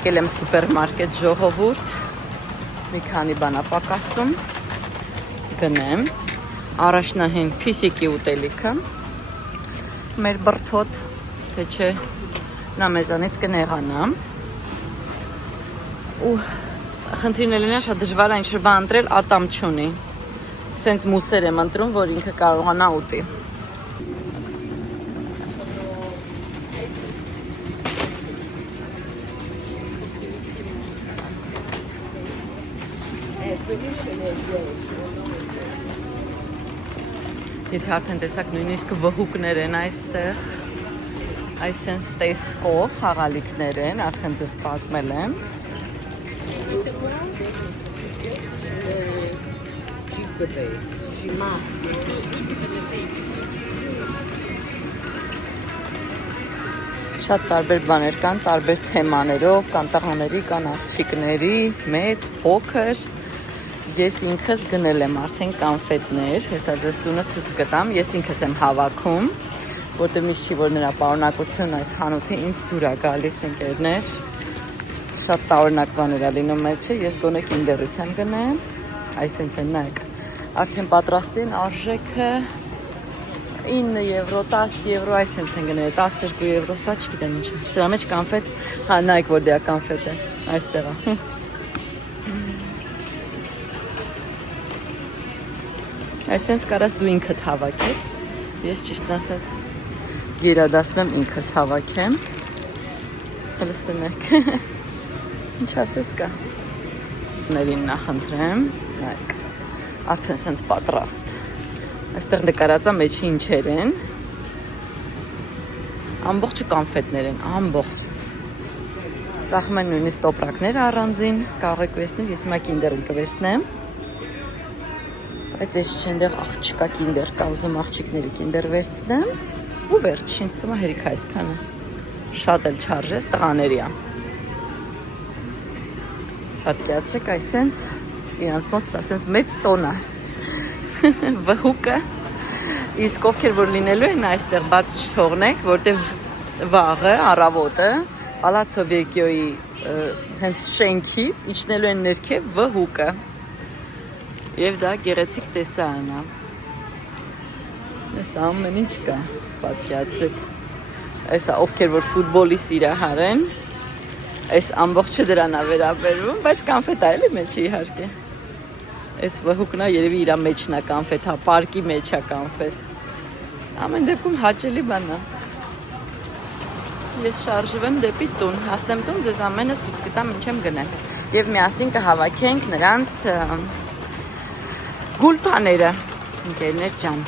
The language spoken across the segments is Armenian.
Եկել եմ սուպերմարկետ ժողովուրդ, մի քանի բան ապակասում, գնեմ, առաջնահին փիսիկի ուտելիքը, մեր բրդոտ, թե չէ նա մեզանից կնեղանամ, ու խնդիրն էլ ինա շատ դժվար է ինչ-որ բան ընտրել ատամ չունի, սենց մուսեր եմ ընտրում, որ ինքը կարողանա ուտի։ Եթե արդեն տեսակ նույնիսկ վհուկներ են այստեղ, այսենց տեսկո խաղալիքներ են, արդեն ձեզ պատմել եմ։ Շատ տարբեր բաներ կան, տարբեր թեմաներով, կան տղաների, կան աղջիկների, մեծ, փոքր։ Ես ինքս գնել եմ արդեն կանֆետներ, հեսա ձեզ տունը ցույց կտամ, ես ինքս եմ հավաքում, որտեղ միշտ չի, որ նրա պարունակությունն այս խանութը ինձ դուր է գալիս ընկերներ, շատ տարօրինակ բաներ ա լինում մեջը, ես գոնե կինդերից եմ գնեմ, այսինքն են նայեք, արդեն պատրաստ են, արժեքը 9 եվրո, 10 եվրո, այսինքն են գնել, 12 եվրո, սա չգիտեմ ինչ է, սրա մեջ կանֆետ, հա նայեք, որ դեա կանֆետ է, այստեղ է։ Այսենց կարաս դու ինքդ հավաքես, ես ճիշտն ասած երադասում եմ ինքս հավաքեմ, հլստնեք, ինչ ասես կա, ներին նախընտրեմ, արդեն սենց պատրաստ, այստեղ նկարածա մեջի ինչեր են, ամբողջը կանֆետներ են, ամբողջ, ծախում են նույնիսկ տոպրակներ առանձին, կարող եք վերցնել, ես հիմա կինդերին կվերցնեմ, Բայց ես չենդեղ աղջկա կինդեր կա, ուզում աղջիկների կինդեր վերցնեմ ու վերջ, ինձ թվում է հերիք այսքանը, շատ էլ չարժես, տղաների է։ Պատկերացրեք այսենց, իրանց մոտ սա սենց մեծ տոն է, վհուկը, իսկ ովքեր որ լինելու են այստեղ բաց չթողնեք, որտեղ վաղը, առավոտը, Պալացո Վեկիոյի հենց շենքից իջնելու են ներքև վհուկը։ Եվ դա գեղեցիկ տեսարան է։ Այս ամեն ինչ կա, պատկերացրեք։ Այսա ովքեր որ ֆուտբոլի սիրահար են, այս ամբողջը դրան է վերաբերվում, բայց կանֆետ է էլի մեջը իհարկե։ Այս վհուկն է երևի իր մեջն է կանֆետ, հա, պարկի մեջ է կանֆետ։ Ամեն դեպքում հաճելի բան է։ Ես շարժվեմ դեպի տուն, հասնեմ տուն, ձեզ ամենը ցույց կտամ ինչ եմ գնել։ Եվ միասին կհավաքենք նրանց գուլպաները, ընկերներ ջան։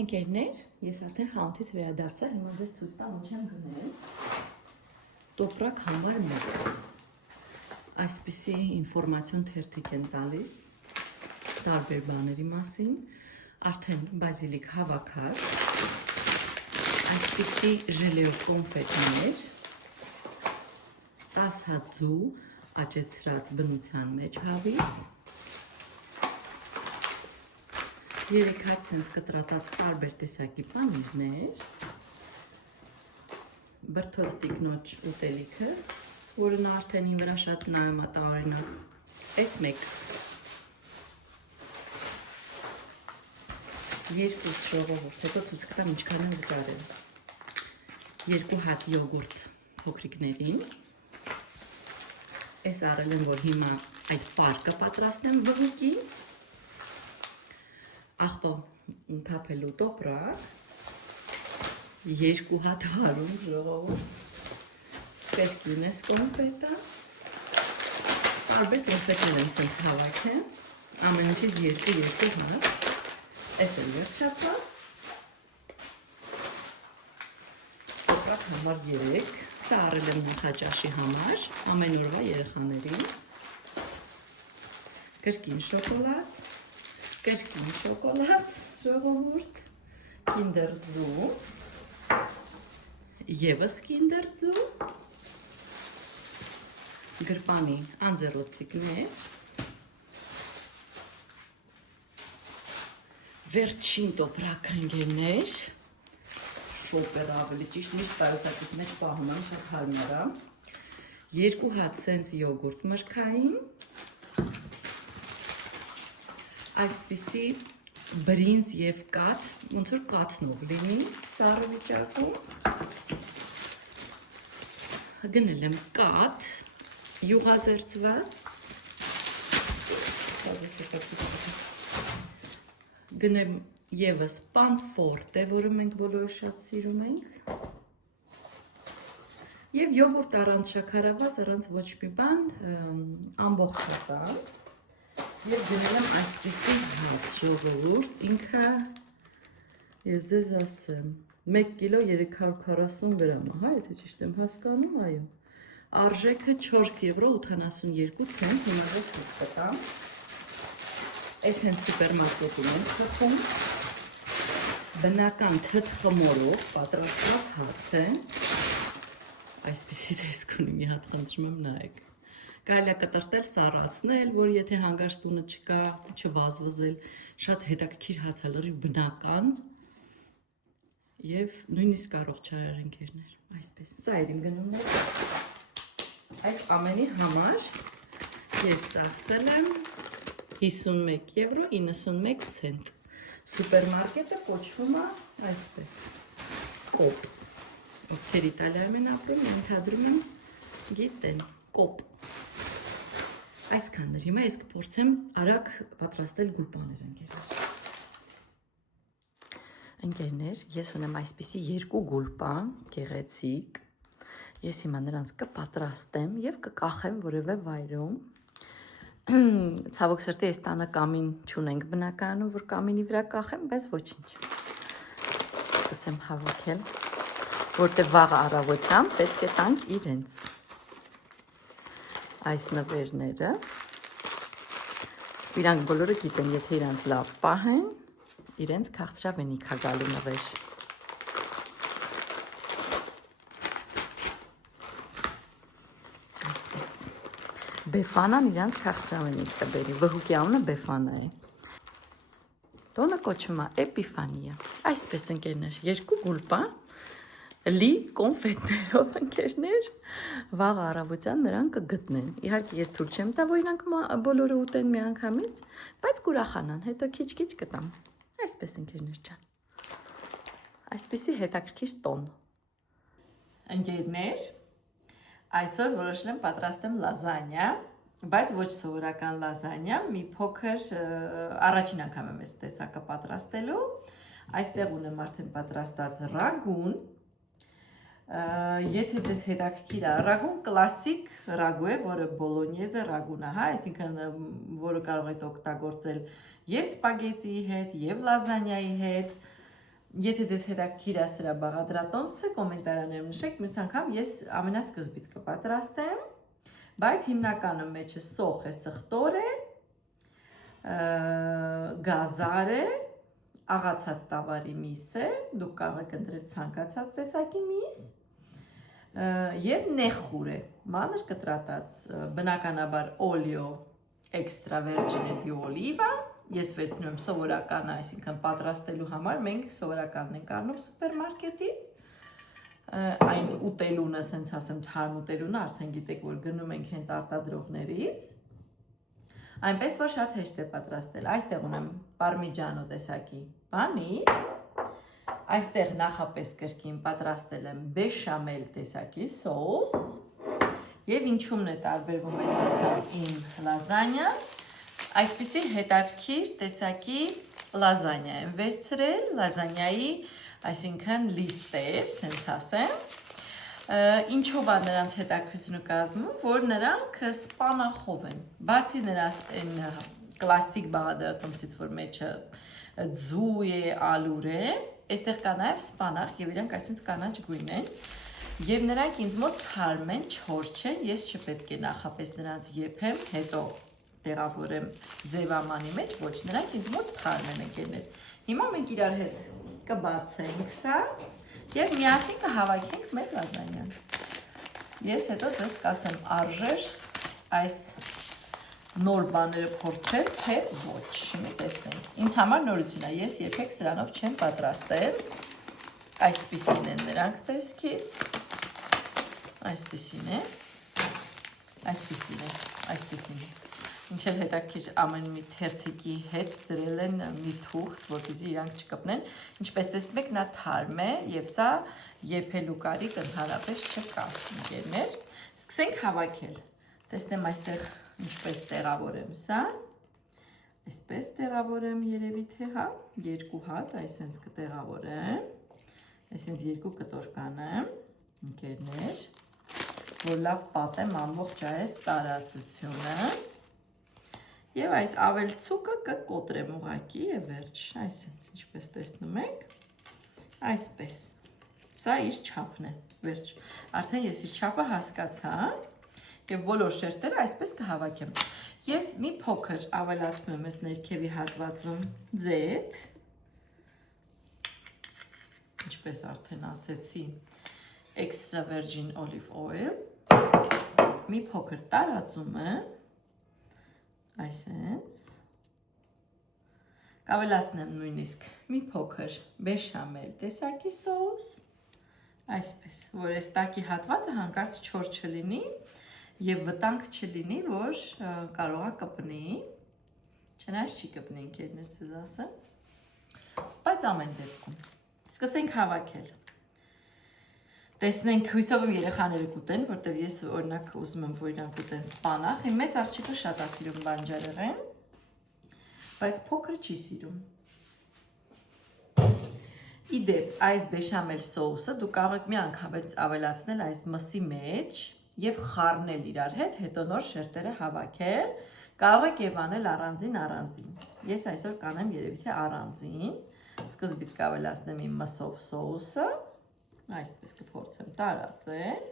Ընկերներ, ես արդեն խանութից վերադարձա, հիմա ձեզ ցույց տամ ինչ եմ գնել։ Տոպրակ համար 1։ Այսպիսի ինֆորմացիոն թերթիկ են տալիս տարբեր բաների մասին, արդեն բազիլիկ հավաքար, այսպիսի ժելեով կոնֆետներ, 10 հատ ձու աճեցրած բնության մեջ հավից, 3 հատ սենց կտրատած տարբեր տեսակի պանիրներ, բրդոտ տիկնոջ ուտելիքը, որը նա արդեն իմ վրա շատ նայում է տարօրինակ, այս 1, 2 ժողովուրդ, հետո ցույց կտամ ինչքան է վճարել, 2 հատ յոգուրտ փոքրիկներին, այս առել եմ, որ հիմա այդ պարկը պատրաստեմ վհուկի, աղբո թափելու տոպրակ, 2 հատ վարում ժողովուրդ, կերկինես կոնֆետը, տարբեր կոնֆետներ են սենց հավաքեմ, ամեն ինչից 2 հատ, այս էլ վերջացա, տոպրակ համար 3, սա առել եմ նախաճաշի համար, ամեն օրվա երեխաներին, կրկին շոկոլադ, ժողովուրդ, կինդեր ձու, ևս կինդեր ձու, գրպանի անձեռոցիկներ, վերջին տոպրակ ընկերներ, շոպեր ավելի ճիշտ միշտ պայուսակից մեջ պահում եմ, շատ հարմար է, 2 հատ սենց յոգուրտ մրգային, այսպիսի բրինձ և կաթ, ոնց որ կաթնող լինի սառը վիճակում, գնել եմ կաթ, յուղազերծված, գնեմ ևս պան ֆորտե, որը մենք բոլորը շատ սիրում ենք, և յոգուրտ առանց շաքարավազ, առանց ոչ մի բան, ամբողջ հատան, և գնել եմ այսպիսի հաց ժողովուրդ, ինքը ես ձեզ ասեմ, 1 կիլո 340 գրամ, եթե ճիշտ եմ հասկանում, այո, արժեքը 4 եվրո 82 ցենտ, հիմա ձեզ ցույց կտամ, այս հենց սուպերմարկետում եմ խփում, բնական թթխմորով պատրաստված հաց է, այսպիսի տեսք ունի, մի հատ խնդրում եմ նայեք, կարելի է կտրտել, սառացնել, որ եթե հանգարց տունը չկա, չվազվզել, շատ հետաքրքիր հաց է, լրիվ բնական և նույնիսկ առողջարար ընկերներ, այսպես, սա էր իմ գնումները, այս ամենի համար ես ծախսել եմ 51 եվրո 91 ցենտ, սուպերմարկետը կոչվում է այսպես, կոպ, ովքեր Իտալիայում են ապրում, ենթադրում եմ գիտեն, կոպ, այսքանն էր, հիմա ես կփորձեմ արագ պատրաստել գուլպաներ ընկերներ, ընկերներ, ես ունեմ այսպիսի 2 գուլպա, գեղեցիկ, ես հիմա նրանց կպատրաստեմ և կկախեմ որևէ վայրում, ցավոք սրտի այս տանը կամին չունենք բնակարանում, որ կամինի վրա կախեմ, բայց ոչինչ, սկսեմ հավաքել, որտեղ վաղ առավոտյան պետք է տանք իրենց, այս նվերները, իրանք բոլորը գիտեն, եթե իրանց լավ պահեն, իրենց քաղցրավենիք է գալու նվեր, այսպես, Բեֆանան իրանց քաղցրավենիք կբերի, վհուկի անունը Բեֆանա է, տոնը կոչվում է Էպիֆանիա, այսպես ընկերներ, 2 գուլպա, լի կոնֆետներով ընկերներ, վաղ առավոտյան նրանք կգտնեն, իհարկե ես թույլ չեմ տա, որ իրանք բոլորը ուտեն մի անգամից, բայց կուրախանան, հետո քիչ-քիչ կտամ, այսպես ընկերներ ջան, այսպիսի հետաքրքիր տոն, ընկերներ, այսօր որոշել եմ պատրաստեմ լազանյա, բայց ոչ սովորական լազանյա, մի փոքր առաջին անգամ եմ այս տեսակը պատրաստելու, այստեղ ունեմ արդեն պատրաստած ռագուն, եթե ձեզ հետաքրքիր է, ռագուն կլասիկ ռագու է, որը բոլոնիեզե ռագուն է, այսինքն որը կարող եք օգտագործել և սպագետիի հետ, և լազանյայի հետ, եթե ձեզ հետաքրքիր է սրա բաղադրատոմսը, կոմենտարներում նշեք, մյուս անգամ ես ամենասկզբից կպատրաստեմ, բայց հիմնականը մեջը սոխ է, սխտոր է, գազար է, աղացած տավարի միս է, դուք կարող եք ընտրել ցանկացած տեսակի միս և նեխուր է, մանր կտրատած, բնականաբար օլիո էքստրա վերջինե դի օլիվա, ես վերցնում եմ սովորականը, այսինքն պատրաստելու համար, մենք սովորականն ենք առնում սուպերմարկետից, այն ուտելունը, սենց ասեմ թարմ ուտելունը, արդեն գիտեք, որ գնում ենք հենց արտադրողներից, այնպես, որ շատ հեշտ է պատրաստել, այստեղ ունեմ պարմիջանո տեսակի պանիր, այստեղ նախապես կրկին պատրաստել եմ բեշամել տեսակի սոս, և ինչումն է տարբերվում այս անգամ իմ լազանյան, այսպիսի հետաքրքիր տեսակի լազանյա եմ վերցրել, լազանյայի, այսինքն լիստեր, սենց ասեմ, ինչով է նրանց հետաքրքրությունը կազմում, որ նրանք սպանախով են, բացի նրանց կլասիկ բաղադրատոմսից, որ մեջը ձու է, ալուր է, այստեղ կա նաև սպանախ և իրանք այսինքն կանաչ գույն են, և նրանք ինձ մոտ թարմ են, չոր չեն, ես չպետք է նախապես նրանց եփեմ, հետո տեղավորեմ ձևամանի մեջ, ոչ, նրանք ինձ մոտ թարմ են ընկերներ, հիմա մենք իրար հետ կբացենք սա, և միասին կհավաքենք մեր լազանյան, ես հետո ձեզ կասեմ արժեր այս նոր բաները փորձել, թե ոչ, մի տեսնենք, ինձ համար նորություն է, ես երբեք սրանով չեմ պատրաստել, այսպիսին են նրանք տեսքից, այսպիսին է, Այսպիսին է։ Ինչ էլ հետաքրքիր ամեն մի թերթիկի հետ դրել են մի թուղթ, որպեսզի իրանք չկպնեն։ Ինչպես տեսնում եք, նա թարմ է եւ սա եփելու կարիք ընդհանրապես չկա, ընկերներ։ Սկսենք հավաքել։ Տեսնեմ այստեղ ինչպես տեղավորեմ սա։ Այսպես տեղավորեմ երևի թե հա, երկու հատ, այսպես կտեղավորեմ։ Այսպես երկու կտոր կանեմ, ընկերներ, որ լավ պատեմ ամբողջ այս տարածությունը։ Եվ այս ավելցուկը կկոտրեմ ուղղակի եւ վերջ, այսպես ինչպես տեսնում եք, այսպես։ Սա իր չափն է, վերջ։ Արդեն ես իր չափը հասկացա եւ բոլոր շերտերը այսպես կհավաքեմ։ Ես մի փոքր ավելացնում եմ այս ներքևի հատվածում ձեթ, ինչպես արդեն ասեցի, extra virgin olive oil, մի փոքր տարածում եմ, այսպես, կավելացնեմ նույնիսկ մի փոքր բեշամել տեսակի սոուս, այսպես, որ այս տակի հատվածը հանկարծ չոր չլինի եւ վտանգ չլինի, որ կարողա կպնի, չնայած չի կպնի, ընկերներ ձեզ ասեմ, բայց ամեն դեպքում սկսենք հավաքել։ Տեսնենք, հույսով եմ երեխաները կուտեն, որտեվ ես օրինակ ուզում եմ, որ իրանք ուտեն սպանախ, իմ մեծ աղջիկը շատ է սիրում բանջարեղեն, բայց փոքրը չի սիրում։ Իդեպ, այս բեշամել սոուսը դու կարող եք մի անգամ ավելացնել այս մսի մեջ եւ խառնել իրար հետ, հետո նոր շերտերը հավաքել, կարող եք եւ անել առանձին։ Ես այսօր կանեմ երևի թե առանձին, սկզբից կավելացնեմ իմ մսով սոուսը, այսպես կփորձեմ տարածել,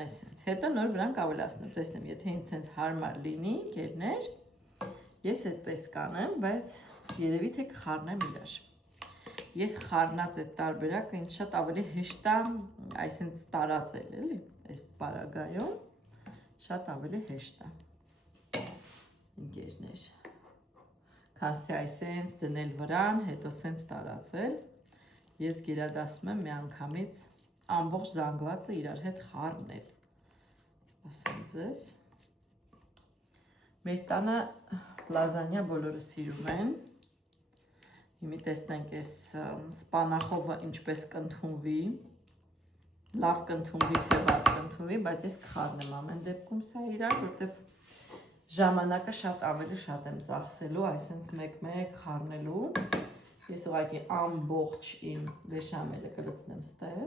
այսպես, հետո նոր վրան կավելացնեմ, տեսնեմ, եթե ինձ սենց հարմար լինի, գերներ, ես այդպես կանեմ, բայց երևի թե կխառնեմ իրար։ Ես խառնած այդ տարբերակը ինձ շատ ավելի հեշտ է այսպես տարածել, էլի, այս պարագայում, շատ ավելի հեշտ է, ընկերներ, քանց թե այսպես դնել վրան, հետո սենց տարածել, ես գերադասում եմ մի անգամից ամբողջ զանգվածը իրար հետ խառնել, ասեմ ձեզ, մեր տանը լազանյա բոլորը սիրում են, հիմի տեսնենք այս սպանախովը ինչպես կընդունվի, լավ կընդունվի, թե վատ կընդունվի, բայց ես կխառնեմ ամեն դեպքում սա իրար, որտև ժամանակը շատ ավելի շատ եմ ծախսելու, այսպես մեկ-մեկ խառնելու, ես ուղղակի ամբողջ իմ բեշամելը կլցնեմ ստեղ,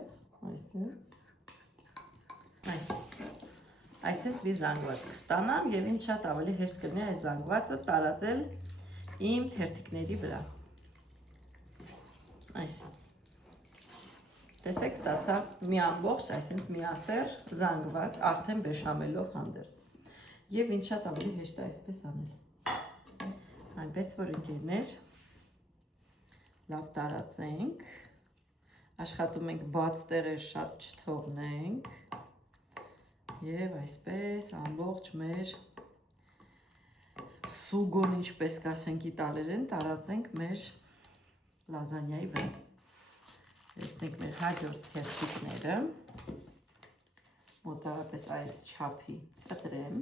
այսպես մի զանգված կստանամ եւ ինձ շատ ավելի հեշտ կլինի այս զանգվածը տարածել իմ թերթիկների վրա, այսպես, տեսեք ստացա մի ամբողջ, այսպես միասեռ զանգված, արդեն բեշամելով հանդերձ եւ ինձ շատ ավելի հեշտ է այսպես անել, այնպես որ ընկերներ, լավ տարածենք, աշխատում ենք բաց տեղեր շատ չթողնենք եւ այսպես ամբողջ մեր սուգոն, ինչպես կասենք իտալերեն, տարածենք մեր լազանյայի վրա։ Տեսնենք մեր հաջորդ թերթիկները, մոտավորապես այս չափի կտրեմ,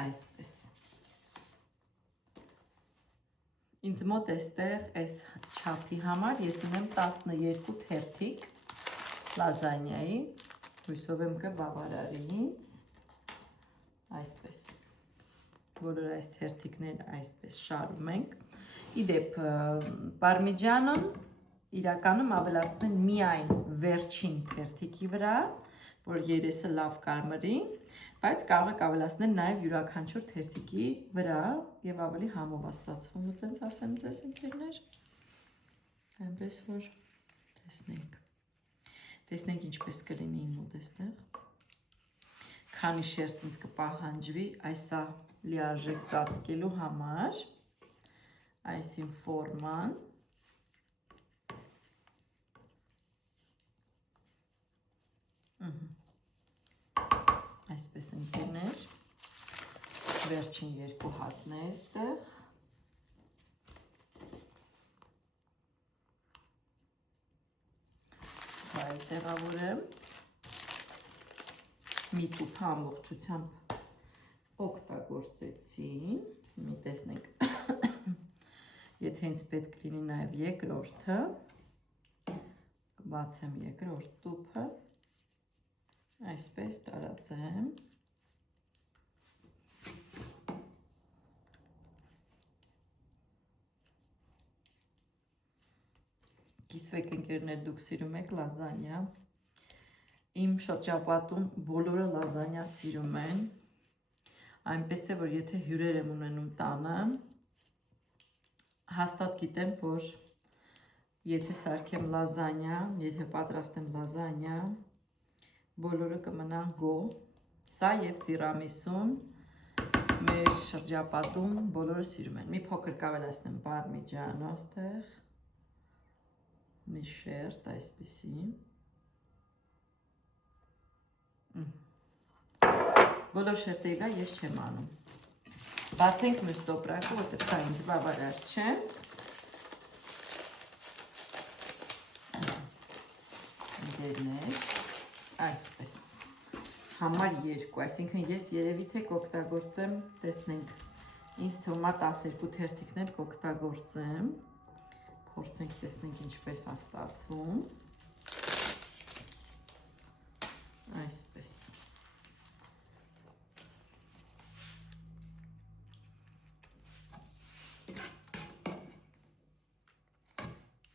այսպես։ Ինձ մոտ էստեղ այս չափի համար ես ունեմ 12 թերթիկ լազանյայի, հույսով եմ կբավարարի ինձ, այսպես, բոլոր այս թերթիկները այսպես շարում ենք, իդեպ պարմիջանոն իրականում ավելացնում են միայն վերջին թերթիկի վրա, որ երեսը լավ կարմրի, բայց կարող եք ավելացնել նաև յուրաքանչյուր թերթիկի վրա եւ ավելի համով է ստացվում, այտենց ասեմ ձեզ ընկերներ, այնպես որ տեսնենք ինչպես կլինի իմ մոտ էստեղ, քանի շերտ ինձ կպահանջվի այսա լիարժեք ծածկելու համար, այս իմ ֆորման, այսպես ընկերներ, վերջին երկու հատն է այստեղ, սա էլ տեղավորեմ, մի տուփ ամբողջությամբ օգտագործեցի։ Մի տեսնենք, եթե ինձ պետք լինի նաև երկրորդը, կբացեմ երկրորդ տուփը, այսպես տարածեմ։ Կիսվեք ընկերներ, դուք սիրում եք լազանյա։ Իմ շրջապատում բոլորը լազանյա սիրում են։ Այնպես է, որ եթե հյուրեր եմ ունենում տանը, հաստատ գիտեմ, որ եթե սարքեմ լազանյա, եթե պատրաստեմ լազանյա, բոլորը կմնան գոհ։ Սա եւ տիրամիսուն մեր շրջապատում բոլորը սիրում են։ Մի փոքր կավելացնեմ պարմիջան այստեղ։ Մի շերտ այսպիսի։ Բոլոր շերտերի վրա ես չեմ անում։ Բացենք մյուս տոպրակը, որտեղ սա ինձ բավարար չէ։ Ընկերներ, այսպես։ Համար 2, այսինքն ես երևի թե կօգտագործեմ, տեսնենք, ինձ թվում է 12 թերթիկներ կօգտագործեմ։ Փորձենք տեսնենք ինչպես է ստացվում։ Այսպես։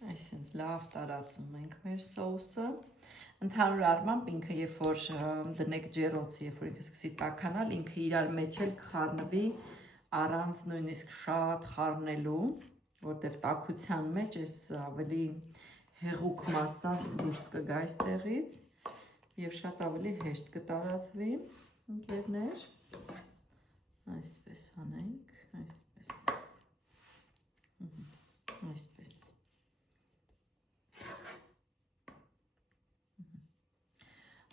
Այսինքն լավ տարածում ենք մեր սոուսը։ Ընդհանուր առմամբ ինքը երբ որ դնեք ջեռոցը, երբ որ ինքը սկսի տաքանալ, ինքը իրար մեջ էլ կխառնվի առանց նույնիսկ շատ խառնելու, որտեվ տաքության մեջ էս ավելի հեղուկ մասսան դուրս կգա այստեղից եւ շատ ավելի հեշտ կտարածվի, ընկերներ։ Այսպես անենք, այսպես։ Այսպես։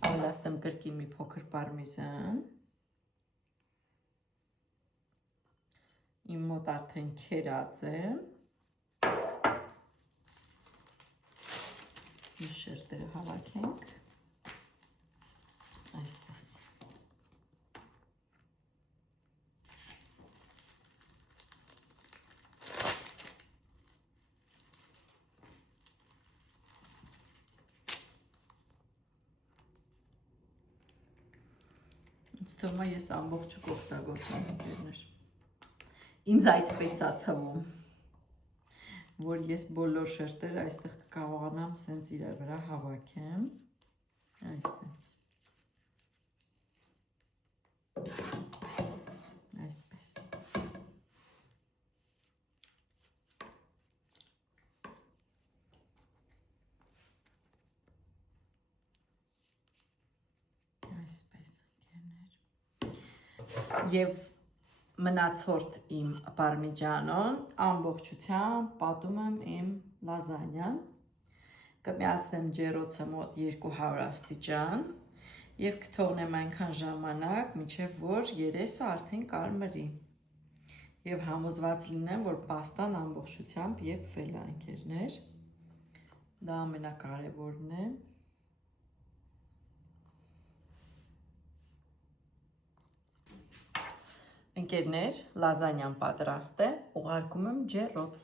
Ավելացնեմ կրկին մի փոքր պարմիզան։ Իմ մոտ արդեն քերած է։ Մի շերտերը հավաքենք։ Այսպես։ Ինձ թվում է ես ամբողջը կօգտագործեմ, ընկերներ։ Ինձ այդպես է թվում, որ ես բոլոր շերտերը այստեղ կկարողանամ սենց իրար վրա հավաքեմ, այսպես, այսպես, այսպես, ընկերներ, և մնացորդ իմ պարմիջանոն ամբողջությամբ պատում եմ իմ լազանյան, կմիացնեմ ջեռոցը մոտ 200 աստիճան և կթողնեմ այնքան ժամանակ, մինչև որ երեսը արդեն կարմրի և համոզված լինեմ, որ պաստան ամբողջությամբ եփվել է, ընկերներ, դա ամենակարևորն է։ Ընկերներ, լազանյան պատրաստ է, ուղարկում եմ ջեռոց։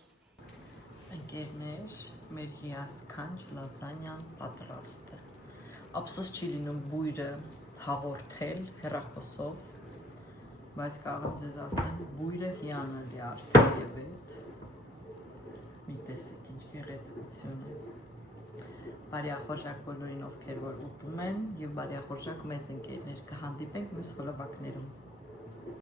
Ընկերներ, մեր հիասքանչ լազանյան պատրաստ է։ Ափսոս չի լինում բույրը հաղորդել հեռախոսով, բայց կարող եմ ձեզ ասեմ, բույրը հիանալի արդյունավետ։ Մի տեսեք ինչ գեղեցկություն է։ Բարյախորժակ բոլորին, ովքեր որ ուտում են, եւ բարյախորժակ մեծ ընկերներ, կհանդիպենք մյուս հոլովակներում։